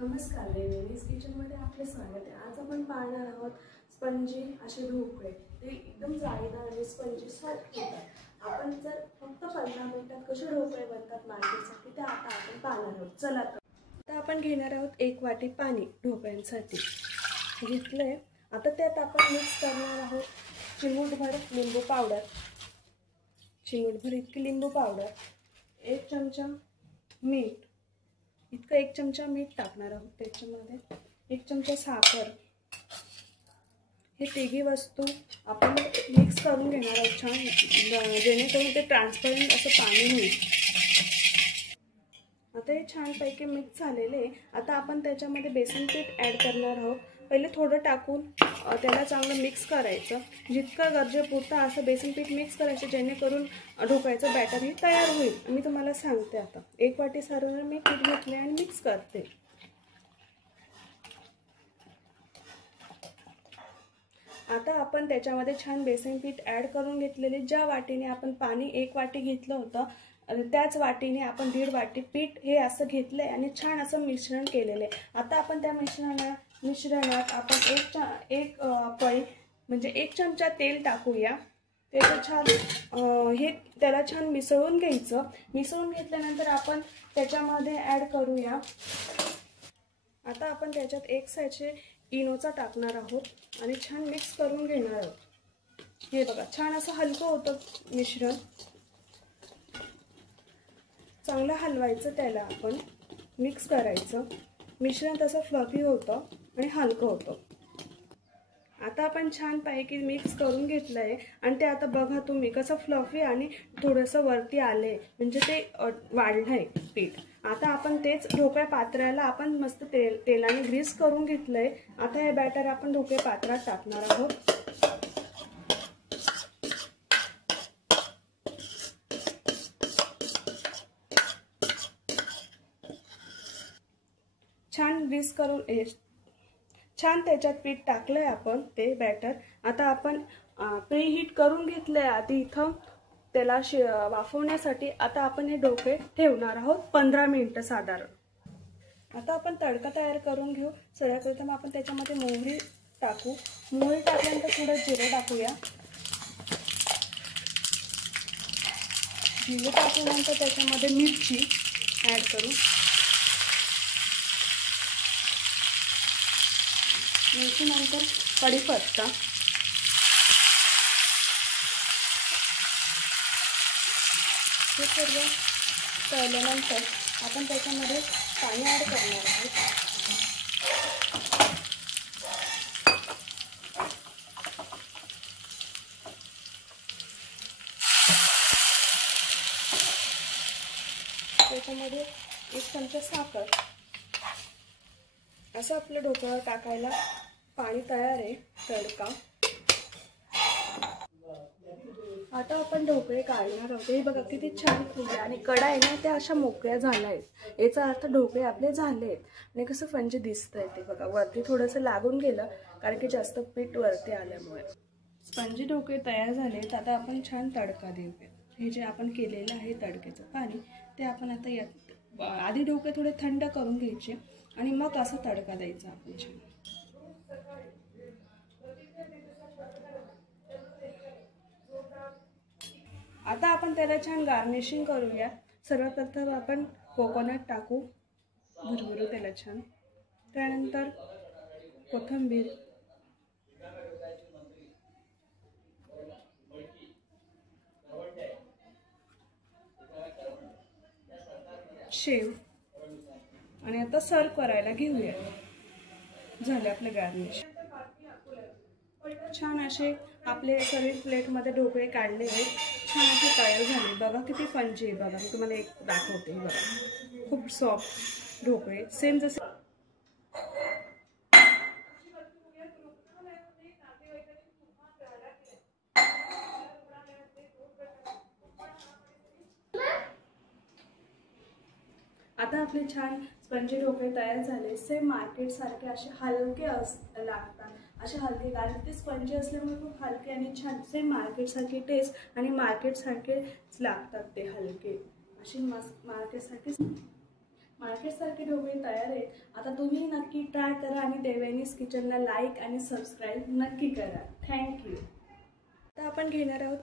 नमस्कार, वेणीज किचनमध्ये आपले स्वागत आहे। आज आपण पाहणार आहोत स्पंजी असे ढोकळे। ते एकदम जाळीदार आणि स्पंजी सॉफ्ट होतात। आपण जर फक्त 15 मिनिटात कसे ढोकळे बनतात मार्केटसाठी ते आता आपण पाहणार आहोत। चला तर आता आपण घेणार आहोत 1 वाटी पाणी ढोकळ्यांसाठी घेतलंय। आता त्यात आपण मिक्स करणार आहोत चिमूटभर लिंबू पावडर, चिमूटभर इतकी लिंबू पावडर, 1 चमचा मीठ, इतका 1 चमचा मीठ टाकणार आहोत। त्याच्यामध्ये 1 चमचा साखर, हे तिघी वस्तू आपण मिक्स करून घेणार आहोत छान, जेणेकरून ते ट्रान्सपरंट असं पाणी होईल। आता हे छानपैकी मिक्स झालेले। आता आपण त्याच्यामध्ये बेसन पीठ ॲड करणार आहोत। पहिले थोडं टाकून त्याला चांगलं मिक्स करायचं, जितकं गरजेपुरतं असं बेसन पीठ मिक्स करायचं, जेणेकरून ढोकळ्याचं बॅटर हे तयार होईल। मी तुम्हाला सांगते आता 1 वाटी सारण मी पीठ घेतले आणि मिक्स करते। आता आपण त्याच्यामध्ये छान बेसन पीठ ॲड करून घेतलेले। ज्या वाटीने आपण पाणी 1 वाटी घेतलं होतं त्याच वाटीने आपण 1.5 वाटी पीठ हे असं घेतलंय आणि छान असं मिश्रण केलेलं आहे। आता आपण त्या मिश्रणात आपण एक पळी म्हणजे 1 चमचा तेल टाकूया। त्याचं छान त्याला छान मिसळून घ्यायचं। मिसळून घेतल्यानंतर आपण त्याच्यामध्ये ॲड करूया। आता आपण त्याच्यात 1 सैचे इनोचा टाकणार आहोत आणि छान मिक्स करून घेणार आहोत। हे बघा छान असं हलकं होतं मिश्रण, चांगलं हलवायचं, त्याला आपण मिक्स करायचं। मिश्रण तसं फ्लफी होतं आणि हलकं होतं। आता आपण छानपैकी मिक्स करून घेतलंय आणि ते आता बघा तुम्ही कसं फ्लफी आणि थोडंसं वरती आलंय, म्हणजे ते वाढलंय पीठ। आता आपण तेच ढोकळ्या पात्राला आपण मस्त तेलाने ग्रीस करून घेतलंय। आता हे बॅटर आपण ढोकळ्या पात्रात टाकणार आहोत। छान ग्रीस करून छान त्याच्यात पीठ टाकलंय आपण ते बॅटर। आता आपण प्रीहीट करून घेतलंय आधी इथं त्याला वाफवण्यासाठी। आता आपण हे ढोकळे ठेवणार आहोत 15 मिनिटं साधारण। आता आपण तडका तयार करून घेऊ। सर्वप्रथम आपण त्याच्यामध्ये मोहरी टाकू। मोहरी टाकल्यानंतर थोडं जिरं टाकूया। जिरं टाकल्यानंतर त्याच्यामध्ये मिरची ॲड करू। मिरचीनंतर कढीपत्ता, हे सर्व तळल्यानंतर आपण त्याच्यामध्ये पाणी ॲड करणार आहोत। त्याच्यामध्ये 1 चमचा साखर, असं आपलं ढोकळा टाकायला पाणी तयार आहे, तडका। आता आपण ढोकळे काढणार आहोत। हे बघा किती छान फुलले आणि कडा आहे ना त्या अशा मोकळ्या झाल्या आहेत। याचा अर्थ ढोकळे आपले झाले आहेत आणि कसं फंजी दिसतंय ते बघा। वरती थोडंसं लागून गेलं कारण की जास्त पीठ वरती आल्यामुळे। स्पंजी ढोकळे तयार झालेत। आता आपण छान तडका देऊया। हे जे आपण केलेलं आहे तडक्याचं पाणी ते आपण आता यात आधी ढोकळे थोडे थंड करून घ्यायचे आणि मग असा तडका द्यायचा आपण छान। आता आपण त्याला छान गार्निशिंग करूया। सर्वप्रथम आपण कोकोनट टाकू, भरभरू त्याला छान। त्यानंतर कोथिंबीर, शेव आणि आता सर्व करायला घेऊया। झाले आपले गार्निश। छान असे आपले सर्विंग प्लेटमध्ये ढोकळे काढले आहेत। छान असे तयार झाले। बघा किती फंजी आहे बघा। मी तुम्हाला एक दाखवते बघा, खूप सॉफ्ट ढोकळे सेम जसे आता आपले छान स्पंजी ढोकळे तयार झाले। सेम मार्केट सारखे असे हलके लागतात, असे हलके, कारण ते स्पंजी असल्यामुळे खूप हलके आणि छान सेम मार्केट सारखे टेस्ट आणि मार्केट सारखेच लागतात ते हलके, असे मार्केट सारखे। मार्केटसारखे ढोकळे तयार आहेत. आता तुम्ही नक्की ट्राय करा आणि देवयानीज किचनला लाईक आणि सबस्क्राईब नक्की करा. थँक्यू. आता आपण घेणार आहोत